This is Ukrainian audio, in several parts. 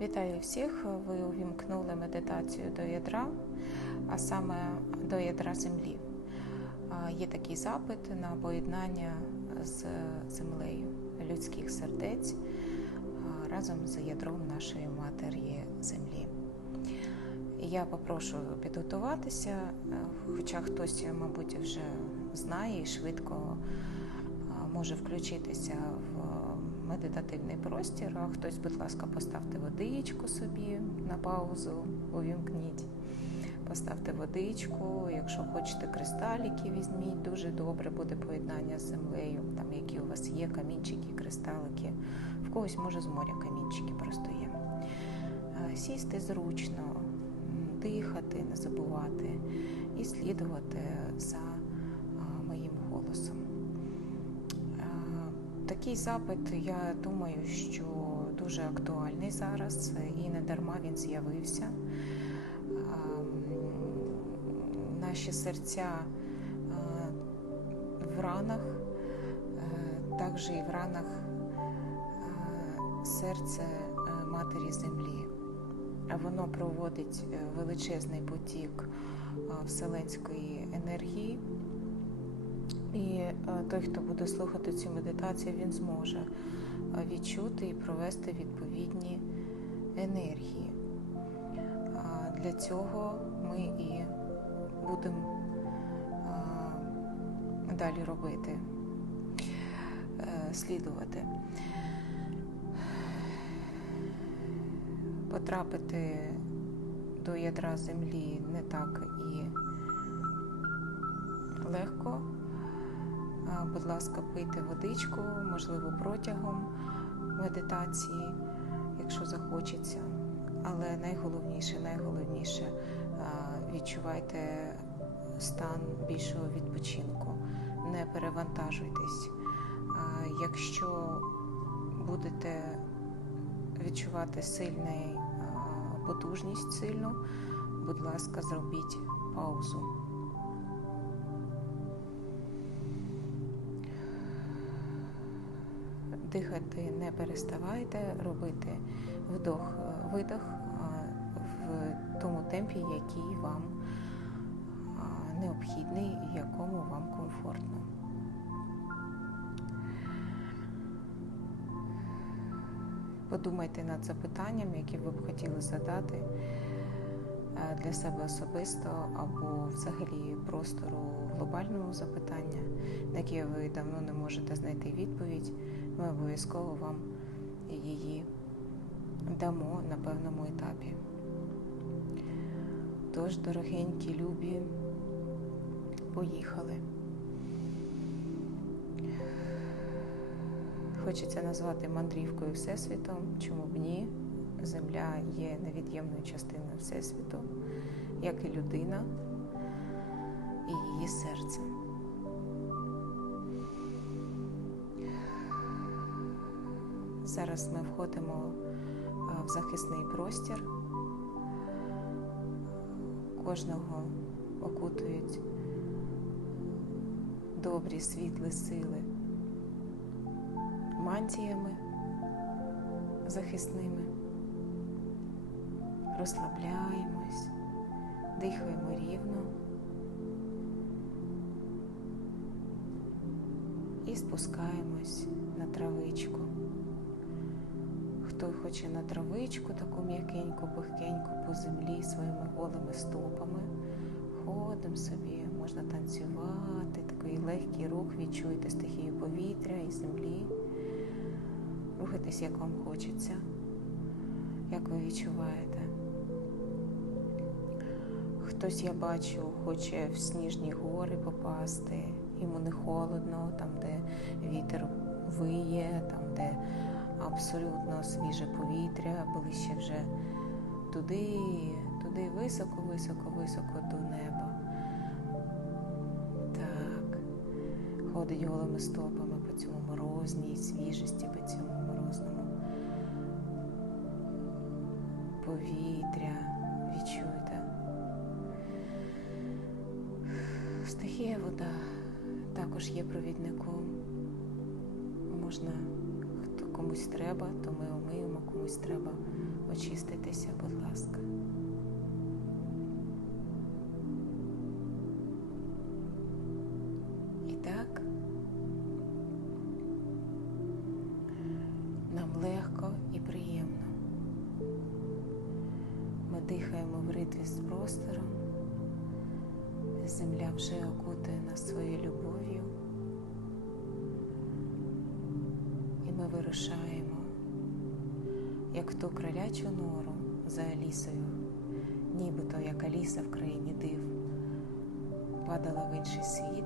Вітаю всіх! Ви увімкнули медитацію до ядра, а саме до ядра землі. Є такий запит на поєднання з землею людських сердець разом з ядром нашої матері землі. Я попрошу підготуватися, хоча хтось, мабуть, вже знає і швидко може включитися медитативний простір, а хтось, будь ласка, поставте водичку собі на паузу, увімкніть. Поставте водичку, якщо хочете кристаліки, візьміть, дуже добре буде поєднання з землею, там які у вас є камінчики, кристалики, в когось може з моря камінчики просто є. Сісти зручно, дихати, не забувати і слідувати за моїм голосом. Такий запит, я думаю, що дуже актуальний зараз, і не дарма він з'явився. Наші серця в ранах, також і в ранах серце Матері Землі. Воно проводить величезний потік вселенської енергії. І е, той, хто буде слухати цю медитацію, він зможе е, відчути і провести відповідні енергії. Для цього ми і будемо далі робити, е, слідувати. Потрапити до ядра землі не так і легко. Будь ласка, пийте водичку, можливо, протягом медитації, якщо захочеться. Але найголовніше, найголовніше відчувайте стан більшого відпочинку, не перевантажуйтесь. Якщо будете відчувати сильний потужність сильну, будь ласка, зробіть паузу. Дихати не переставайте, робити вдох-видох в тому темпі, який вам необхідний і якому вам комфортно. Подумайте над запитанням, які ви б хотіли задати для себе особисто або взагалі простору глобального запитання, на яке ви давно не можете знайти відповідь. Ми обов'язково вам її дамо на певному етапі. Тож, дорогенькі, любі, поїхали. Хочеться назвати мандрівкою Всесвітом, чому б ні? Земля є невід'ємною частиною Всесвіту, як і людина і її серце. Зараз ми входимо в захисний простір, кожного окутують добрі світлі сили мантіями захисними. Розслабляємось, дихаємо рівно і спускаємось на травичку. Хто хоче на травичку, таку м'якеньку, пухкеньку по землі своїми голими стопами, ходимо собі, можна танцювати, такий легкий рух, відчуйте стихію повітря і землі. Рухайтесь, як вам хочеться, як ви відчуваєте. Хтось, я бачу, хоче в сніжні гори попасти, йому не холодно, там, де вітер виє, там, де абсолютно свіже повітря, ближче вже туди, туди високо, високо, високо до неба. Так, ходить голими стопами по цьому морозній свіжості, по цьому морозному повітря. Відчуйте. Стихія вода також є провідником. Можна комусь треба, то ми омиємо, комусь треба очиститися, будь ласка. І так нам легко і приємно. Ми дихаємо в ритві з простором, земля вже окутує нас своєю любов'ю, ми вирушаємо, як в ту кролячу нору за Алісою, нібито як Аліса в країні див, падала в інший світ,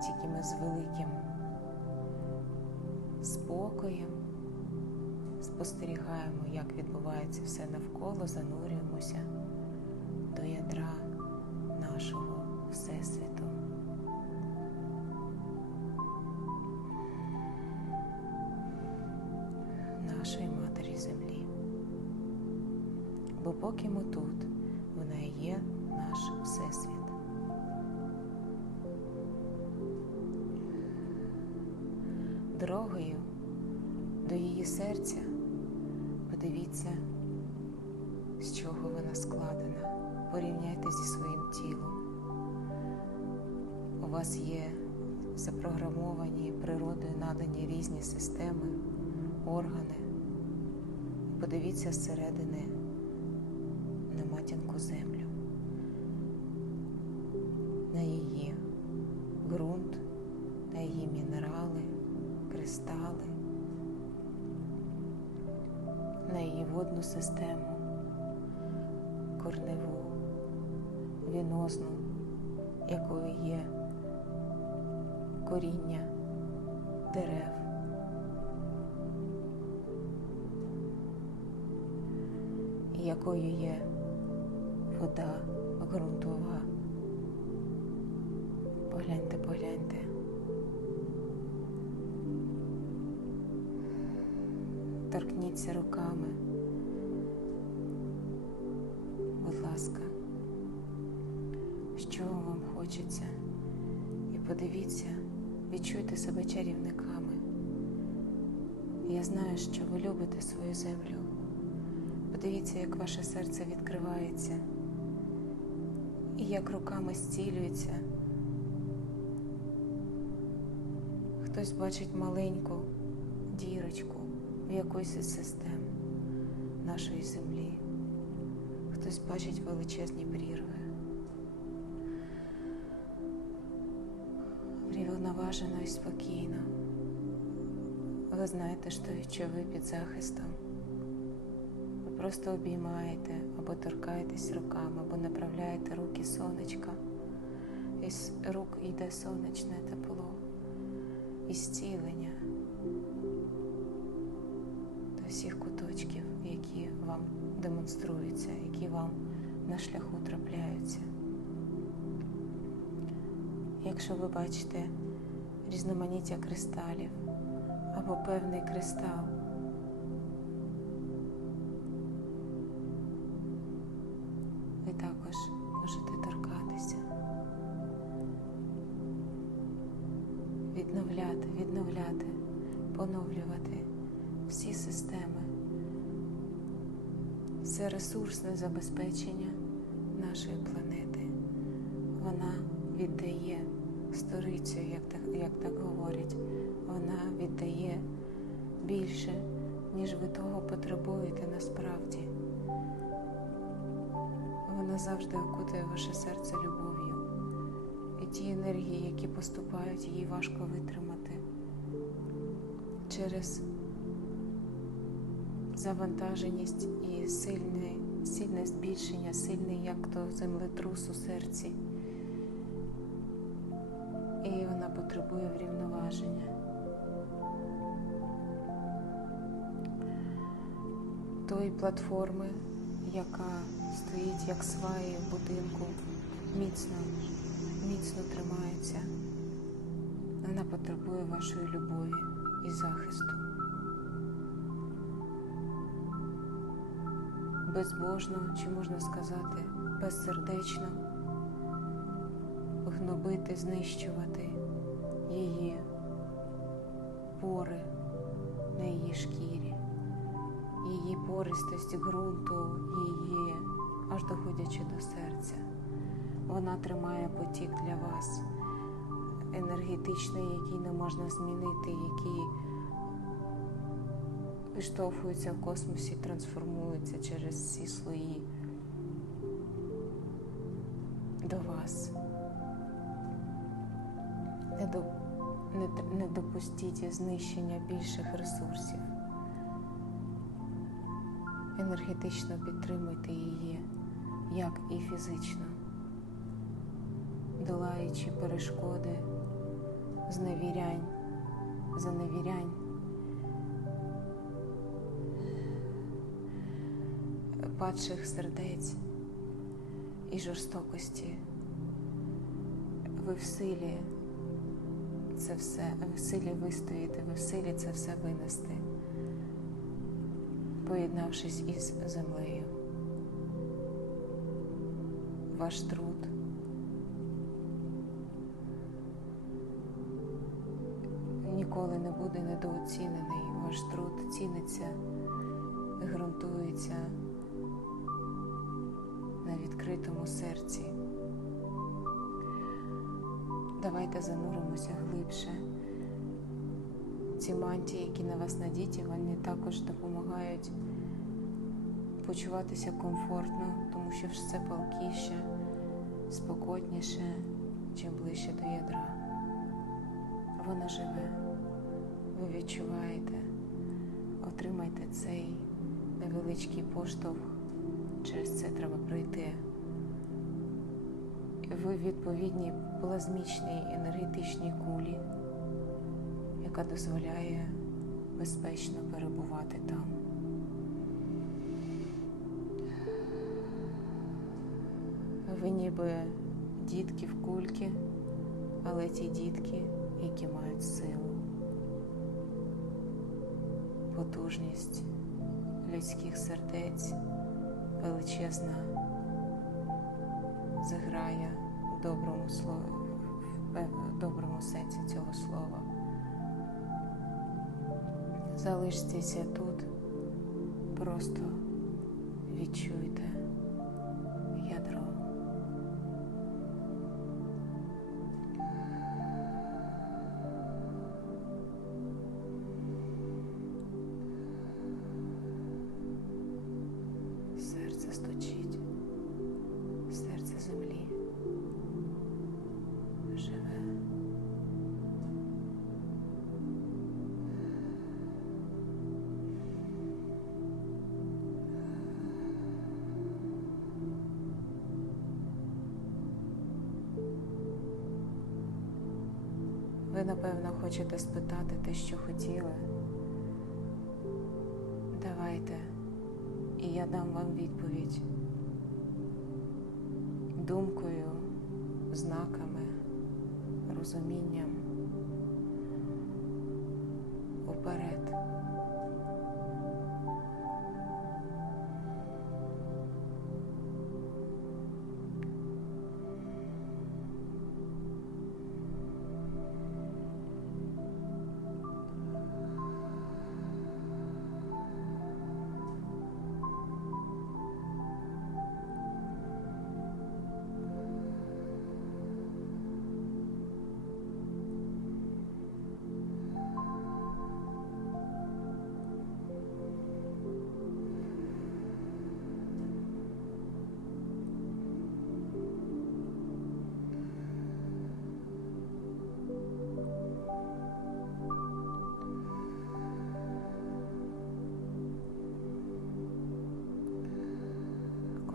тільки ми з великим спокоєм спостерігаємо, як відбувається все навколо, занурюємося до ядра нашого Всесвіту. Поки ми тут, вона і є наш Всесвіт. Дорогою до її серця подивіться, з чого вона складена. Порівняйте зі своїм тілом. У вас є запрограмовані природою надані різні системи, органи. Подивіться зсередини на матінку землю, на її ґрунт, на її мінерали, кристали, на її водну систему, корневу, вінозну, якою є коріння дерев. якою є вода ґрунтова. Погляньте, погляньте. Торкніться руками. Будь ласка, що вам хочеться, і подивіться, відчуйте себе чарівниками. Я знаю, що ви любите свою землю. Подивіться, як ваше серце відкривається і як руками зцілюється. Хтось бачить маленьку дірочку в якоїсь із систем нашої землі, хтось бачить величезні прірви. Рівноважено і спокійно. Ви знаєте, що ви під захистом. Просто обіймаєте або торкаєтесь руками, або направляєте руки сонечка. Із рук йде сонячне тепло і зцілення до всіх куточків, які вам демонструються, які вам на шляху трапляються. Якщо ви бачите різноманіття кристалів або певний кристал, відновляти, відновляти, поновлювати всі системи, все ресурсне забезпечення нашої планети. Вона віддає сторицю, як так, як так говорять, вона віддає більше, ніж ви того потребуєте насправді. Вона завжди окутує ваше серце любов'ю. Ті енергії, які поступають, їй важко витримати через завантаженість і сильне, сильне збільшення, сильний як то землетрус у серці. І вона потребує врівноваження. Тої платформи, яка стоїть як сваї в будинку, міцно, міцно тримається. Вона потребує вашої любові і захисту. Безбожно, чи можна сказати, безсердечно гнобити, знищувати її пори, своїй шкірі, її пористость ґрунту, її аж доходячи до серця. Вона тримає потік для вас, енергетичний, який не можна змінити, який виштовхується в космосі, трансформується через всі слої до вас. Не, до, не, не допустіть знищення більших ресурсів. Енергетично підтримуйте її, як і фізично, долаючи перешкоди, зневірянь, заневірянь. падших сердець і жорстокості. Ви в силі це все, ви в силі вистоїти, ви в силі це все винести, поєднавшись із землею. Ваш труд. Ніколи не буде недооцінений. Ваш труд ціниться, ґрунтується на відкритому серці. Давайте зануримося глибше. Ці мантії, які на вас надіті, вони також допомагають почуватися комфортно, тому що все палкіше, спокійніше, чим ближче до ядра. Воно живе, ви відчуваєте, отримайте цей невеличкий поштовх. Через це треба пройти. Ви в відповідній плазмічній енергетичній кулі, яка дозволяє безпечно перебувати там. Ви ніби дітки в кульки, але ті дітки, які мають силу, потужність людських сердець величезна заграє в доброму слові, в доброму сенсі цього слова. Залиштеся тут, просто відчуйте напевно, хочете спитати те, що хотіли. Давайте, і я дам вам відповідь думкою, знаками, розумінням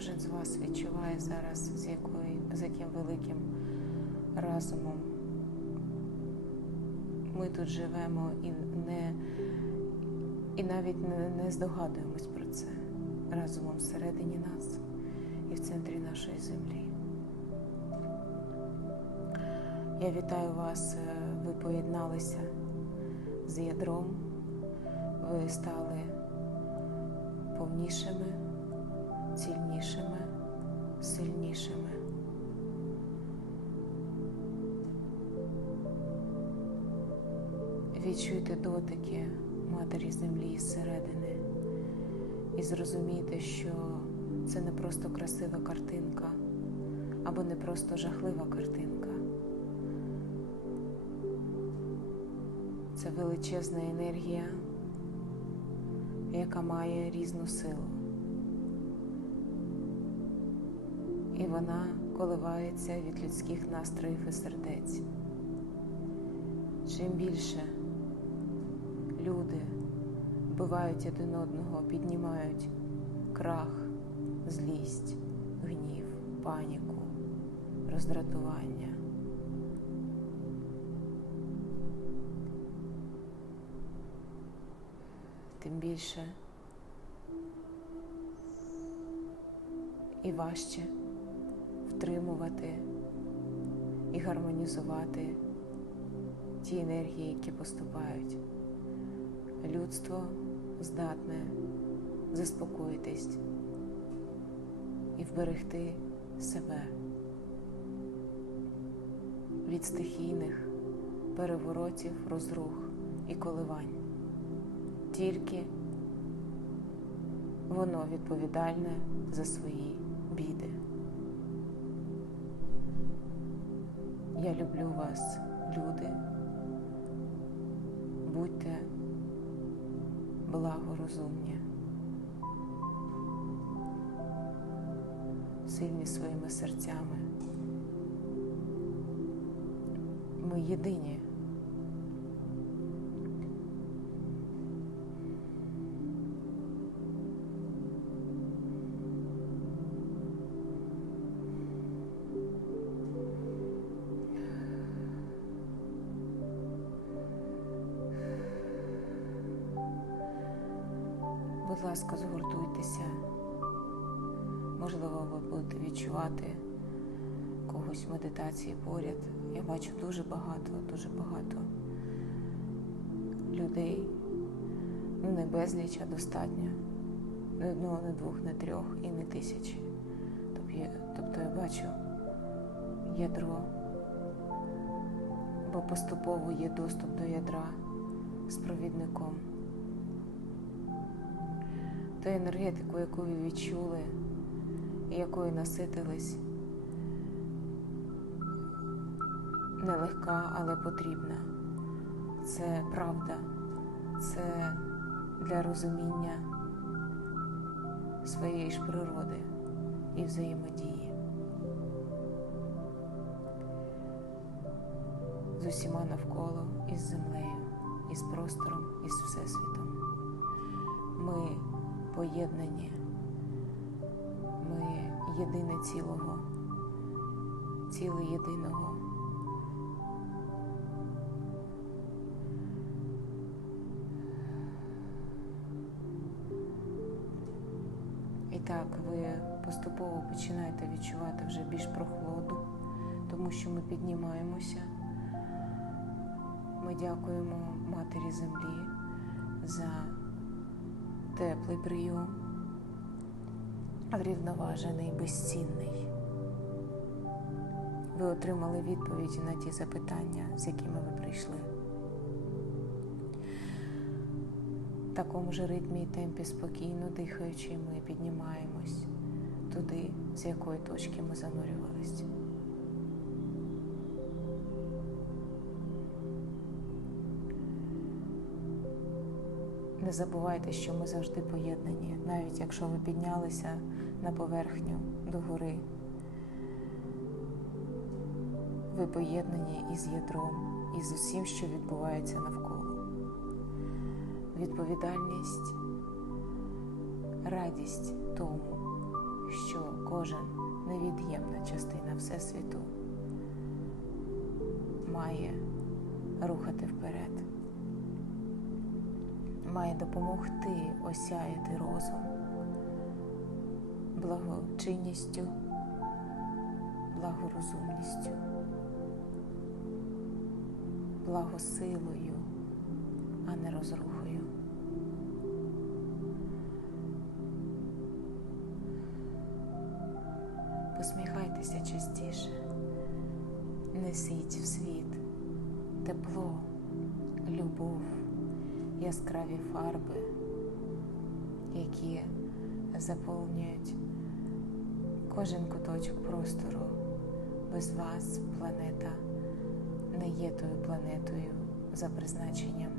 Кожен з вас відчуває зараз, з якою, з яким великим разумом ми тут живемо і не і навіть не, не здогадуємось про це разумом всередині нас і в центрі нашої землі. Я вітаю вас, е, ви поєдналися з ядром, ви стали повнішими, цільнішими, сильнішими. Відчуйте дотики матері землі зсередини і зрозуміти, що це не просто красива картинка або не просто жахлива картинка. Це величезна енергія, яка має різну силу. І вона коливається від людських настроїв і сердець. Чим більше люди вбивають один одного, піднімають крах, злість, гнів, паніку, роздратування. Тим більше і важче втримувати і гармонізувати ті енергії, які поступають. Людство здатне заспокоїтись і вберегти себе від стихійних переворотів, розрух і коливань. Тільки воно відповідальне за свої біди. Люблю вас, люди. Будьте благорозумні, сильні своїми серцями. Ми єдині. Згуртуйтеся. Можливо, ви будете відчувати когось в медитації поряд. Я бачу дуже багато, дуже багато людей. Ну, не безліч, а достатньо. Не одного, не двох, не трьох і не тисячі. Тобто я бачу ядро, бо поступово є доступ до ядра з провідником ту енергетику, яку ви відчули і якою наситились, нелегка, але потрібна. Це правда, це для розуміння своєї ж природи і взаємодії. З усіма навколо, із землею, із простором, із всесвітом. Ми поєднані, ми єдине цілого, ціле єдиного. І так, ви поступово починаєте відчувати вже більш прохолоду, тому що ми піднімаємося. Ми дякуємо Матері Землі за теплий прийом, врівноважений, безцінний. Ви отримали відповіді на ті запитання, з якими ви прийшли. В такому ж ритмі і темпі спокійно дихаючи, ми піднімаємось туди, з якої точки ми занурювалися. Не забувайте, що ми завжди поєднані, навіть якщо ви піднялися на поверхню до гори. Ви поєднані із ядром, і з усім, що відбувається навколо. Відповідальність, радість тому, що кожен невід'ємна частина Всесвіту має рухати вперед має допомогти осяяти розум благочинністю, благорозумністю, благосилою, а не розрухою. Посміхайтеся частіше, несіть в світ тепло, любов яскраві фарби, які заповнюють кожен куточок простору. Без вас планета не є тою планетою за призначенням.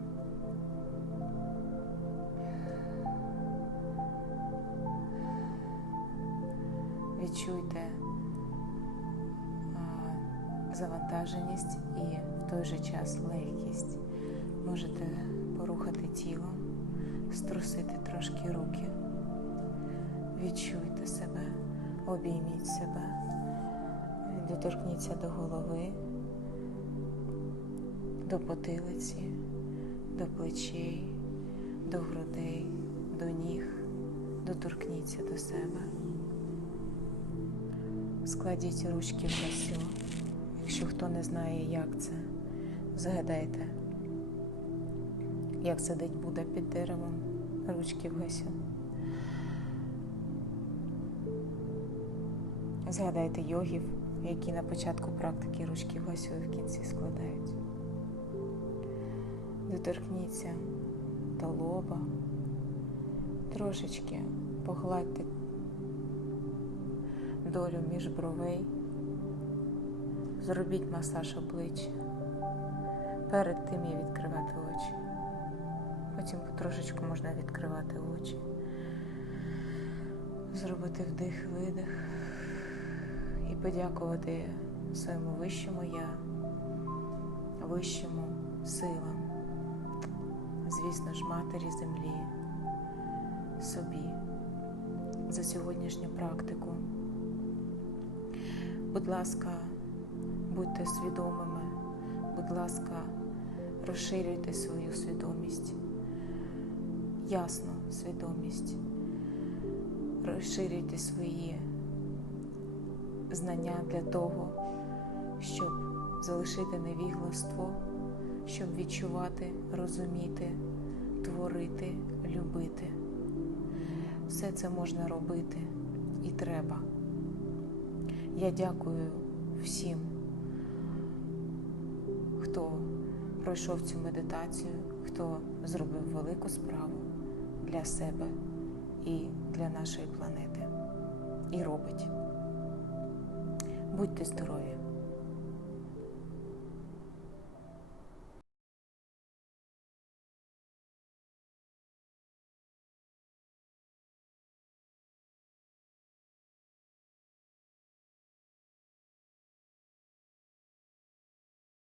Відчуйте завантаженість і в той же час легкість. Можете порухати тілом, струсити трошки руки. Відчуйте себе, обійміть себе, доторкніться до голови, до потилиці, до плечей, до грудей, до ніг, доторкніться до себе. Складіть ручки в гасю. Якщо хто не знає, як це, згадайте, як сидить Будда під деревом, ручки в гасю. Згадайте йогів, які на початку практики ручки в гасю і в кінці складають. Доторкніться до лоба, трошечки погладьте долю між бровей, зробіть масаж обличчя. Перед тим є відкривати очі. Потім потрошечку можна відкривати очі, зробити вдих, видих. І подякувати своєму вищому я, вищому силам, звісно ж, матері землі, собі. За сьогоднішню практику. Будь ласка, будьте свідомими, будь ласка, розширюйте свою свідомість, ясну свідомість, розширюйте свої знання для того, щоб залишити невігластво, щоб відчувати, розуміти, творити, любити. Все це можна робити і треба. Я дякую всім, хто пройшов цю медитацію, хто зробив велику справу для себе і для нашої планети. І робить. Будьте здорові!